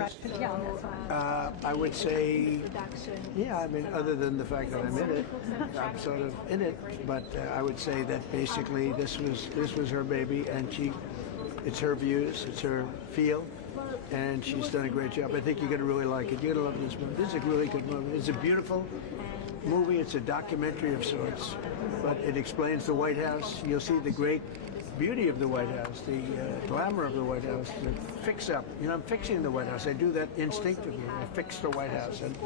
this? Yeah, on this one. I would say, yeah, I mean, other than the fact that I'm in it, I'm sort of in it, but I would say that basically this was her baby, and it's her views, it's her feel, and she's done a great job. I think you're going to really like it. You're going to love this movie. This is a really good movie. It's a beautiful movie. It's a documentary of sorts, but it explains the White House. You'll see the great beauty of the White House, the glamour of the White House, the fix-up. You know, I'm fixing the White House. I do that instinctively. I fix the White House, and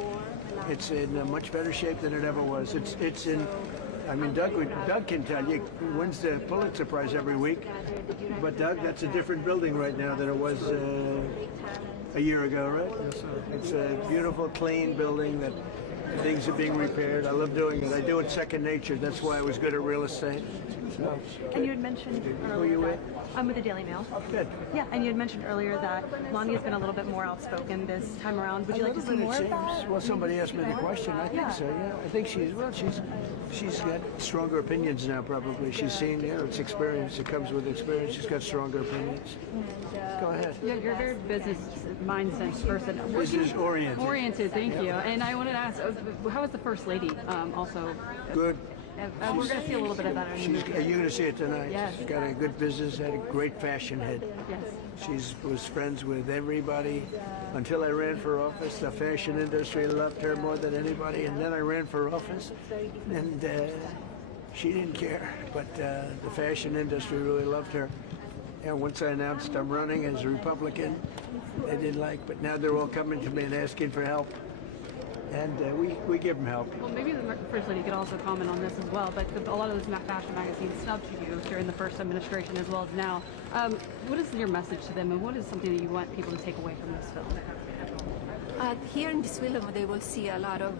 it's in a much better shape than it ever was. It's in. I mean, Doug can tell you, wins the Pulitzer Prize every week. But Doug, that's a different building right now than it was a year ago, right? It's a beautiful, clean building that things are being repaired. I love doing it. I do it second nature. That's why I was good at real estate. So. And you had mentioned earlier Who are you with? I'm with the Daily Mail. Good. Yeah, and you had mentioned earlier that Melania's been a little bit more outspoken this time around. Would you like to see more of that? Well, somebody asked me the question. I think so. Yeah, I think she's got stronger opinions now. Probably she's seen. It's experience. It comes with experience. She's got stronger opinions. Go ahead. Yeah, you're a very business mindset person. Business oriented. Oriented. Thank you. And I wanted to ask, how is the First Lady also? Good. We're going to see a little bit of that in the movie. You're going to see it tonight. Yes. She's got a good business, had a great fashion head. Yes. She was friends with everybody until I ran for office. The fashion industry loved her more than anybody, and then I ran for office, and she didn't care, but the fashion industry really loved her. And once I announced I'm running as a Republican, they didn't like, but now they're all coming to me and asking for help. And we give them help. Well, maybe the First Lady could also comment on this as well, but a lot of those fashion magazines snubbed you during the first administration as well as now. What is your message to them, and what is something that you want people to take away from this film? Here in this film, they will see a lot of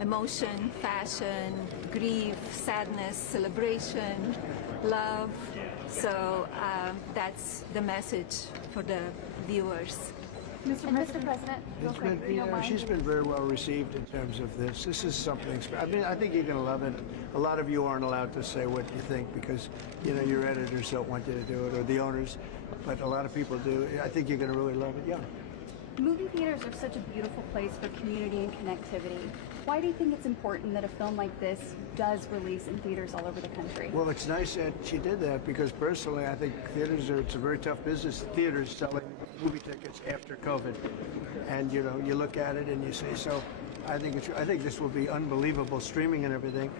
emotion, fashion, grief, sadness, celebration, love. So that's the message for the viewers. Mr. President, It's been, she's been very well received in terms of this. This is something. I mean, I think you're going to love it. A lot of you aren't allowed to say what you think because, your editors don't want you to do it, or the owners. But a lot of people do. I think you're going to really love it. Yeah. Movie theaters are such a beautiful place for community and connectivity. Why do you think it's important that a film like this does release in theaters all over the country? Well, it's nice that she did that because personally, I think it's a very tough business. Theaters selling movie tickets after COVID, and you look at it and you say, so I think this will be unbelievable streaming and everything.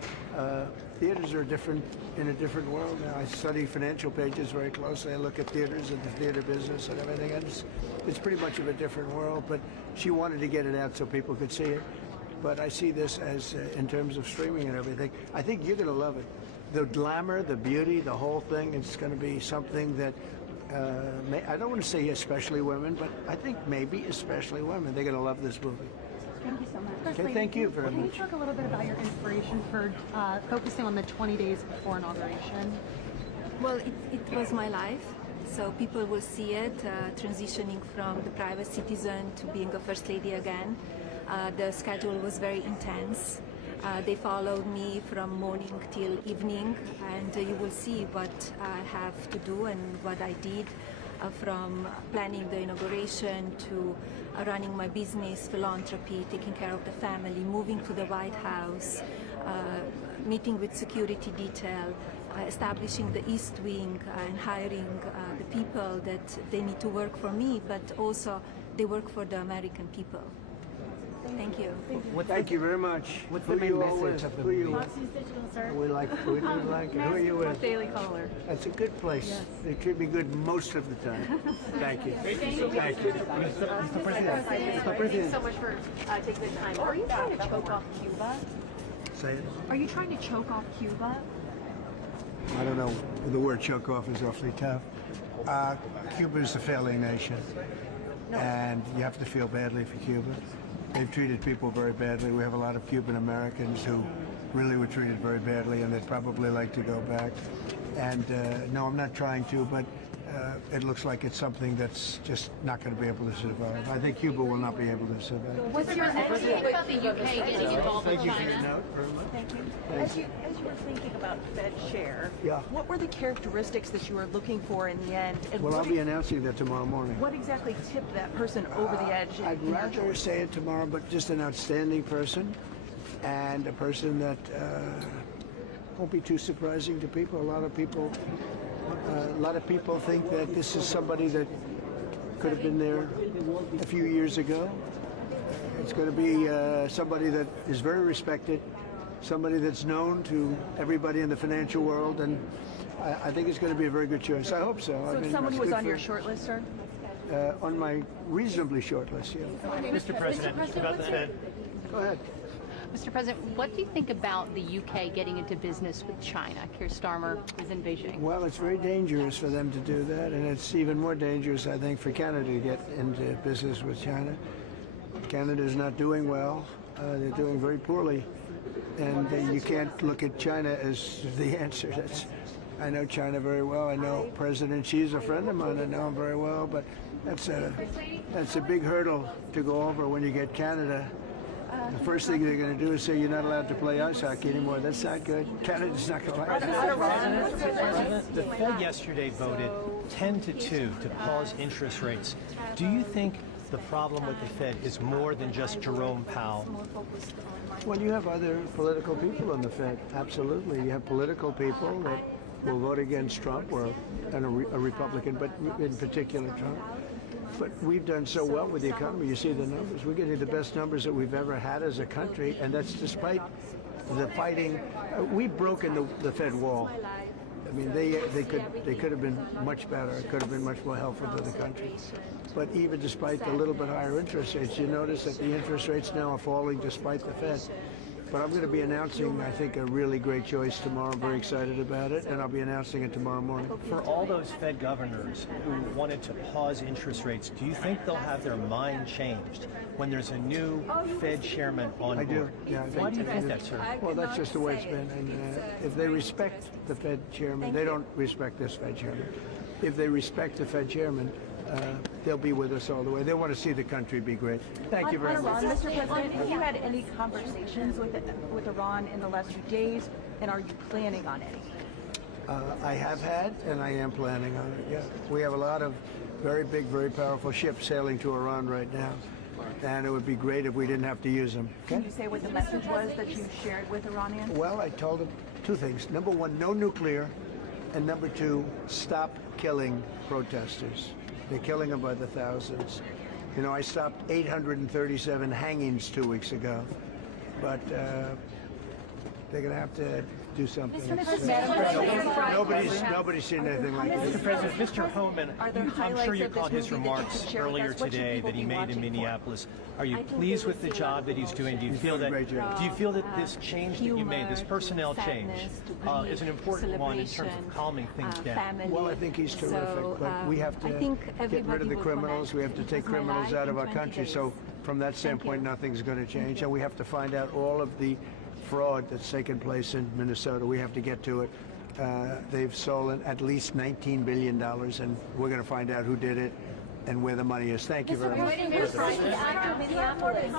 Theaters are in a different world now. I study financial pages very closely. I look at theaters and the theater business and everything. And it's pretty much of a different world. But she wanted to get it out so people could see it. But I see this as in terms of streaming and everything. I think you're going to love it. The glamour, the beauty, the whole thing. It's going to be something that. I don't want to say especially women, but I think maybe especially women. They're going to love this movie. Thank you so much. Okay, thank you very much. Can you talk a little bit about your inspiration for focusing on the 20 days before inauguration? Well, it was my life, so people will see it, transitioning from the private citizen to being a First Lady again. The schedule was very intense. They followed me from morning till evening, and you will see what I have to do and what I did from planning the inauguration to running my business, philanthropy, taking care of the family, moving to the White House, meeting with security detail, establishing the East Wing and hiring the people that they need to work for me, but also they work for the American people. Thank you. Thank you very much. What's the main message of the movie? We like food. We like it. Who are you with? Daily Caller. That's a good place. Yes. It should be good most of the time. Thank you. Thank you. Mr. President. Thank you so much for taking the time. Are you trying to choke off Cuba? Say it. Are you trying to choke off Cuba? I don't know. The word choke off is awfully tough. Cuba is a failing nation, and you have to feel badly for Cuba. They've treated people very badly. We have a lot of Cuban Americans who really were treated very badly, and they'd probably like to go back. And no, I'm not trying to, but it looks like it's something that's just not going to be able to survive. I think Cuba will not be able to survive. What's your about the UK getting involved with Thank you for your China? note very much. Thank you. Thanks. As you were thinking about Fed share, Yeah. what were the characteristics that you were looking for in the end? And Well, I'll what, be announcing that tomorrow morning. what exactly tipped that person over the edge? I'd in your rather choice? say it tomorrow, but just an outstanding person and a person that won't be too surprising to people. A lot of people think that this is somebody that could have been there a few years ago. It's going to be somebody that is very respected, somebody that's known to everybody in the financial world, and I think it's going to be a very good choice. I hope so. So it's someone who was on your short list, sir? On my reasonably short list, yeah. Mr. President, about the Fed. Go ahead. Mr. President, what do you think about the UK getting into business with China? Keir Starmer is in Beijing. Well, it's very dangerous for them to do that, and it's even more dangerous, I think, for Canada to get into business with China. Canada is not doing well. They're doing very poorly, and you can't look at China as the answer. I know China very well. I know President Xi's a friend of mine. I know him very well, but that's a big hurdle to go over when you get Canada. The first thing they're going to do is say you're not allowed to play ice hockey anymore. That's not good. Canada's not going to like that. Mr. President, the Fed yesterday voted 10-2 to pause interest rates. Do you think the problem with the Fed is more than just Jerome Powell? Well, you have other political people in the Fed. Absolutely. You have political people that will vote against Trump or a Republican, but in particular Trump. But we've done so well with the economy. You see the numbers. We're getting the best numbers that we've ever had as a country, and that's despite the fighting. We've broken the Fed wall. I mean, they could have been much better. It could have been much more helpful to the country. But even despite the little bit higher interest rates, you notice that the interest rates now are falling despite the Fed. But I'm going to be announcing, I think, a really great choice tomorrow. I'm very excited about it, and I'll be announcing it tomorrow morning. For all those Fed governors who wanted to pause interest rates, do you think they'll have their mind changed when there's a new Fed chairman on board? I do. Yeah, I Why do you I think that, sir? Well, that's just the way it's been. And if they respect the Fed chairman, they don't respect this Fed chairman. If they respect the Fed chairman, they'll be with us all the way. They want to see the country be great. Thank you very much. Mr. President, have you had any conversations with Iran in the last few days, and are you planning on any? I have had, and I am planning on it, yeah. We have a lot of very big, very powerful ships sailing to Iran right now, and it would be great if we didn't have to use them. Can you say what the message was that you shared with Iranians? Well, I told them two things. Number one, no nuclear, and number two, stop killing protesters. They're killing them by the thousands. You know, I stopped 837 hangings 2 weeks ago, but they're going to have to do something. Nobody's seen anything like Mr. this. President, Mr. Homan, Are there I'm highlights sure you of this caught his movie that you remarks could share with earlier us? What should today people that he be made in watching for? Minneapolis. Are you pleased with the job that he's doing? Do you feel that? Great job. Do you feel that this change that you made, this personnel change, is an important one in terms of calming things down? Well, I think he's terrific, but we have to get rid of the criminals. We have to take criminals out of our country. So from that standpoint, nothing's going to change. And we have to find out all of the fraud that's taken place in Minnesota. We have to get to it. They've stolen at least $19 billion, and we're going to find out who did it and where the money is. Thank you very much. Mayor Fike to Minneapolis.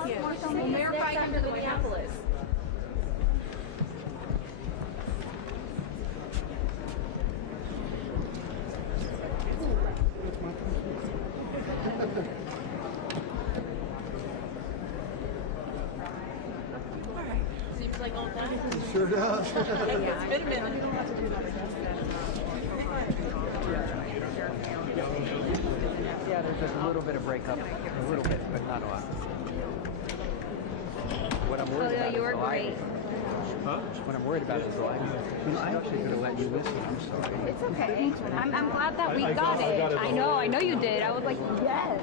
Seems like old times. Sure does. It's been a minute. You don't have to do that again. Yeah, there's a little bit of breakup, a little bit, but not a lot. What I'm worried about you were is great. What I'm worried about is the line. I'm actually going to let you listen. I'm sorry. It's okay. I'm glad that we got it. I know you did. I was like, yes.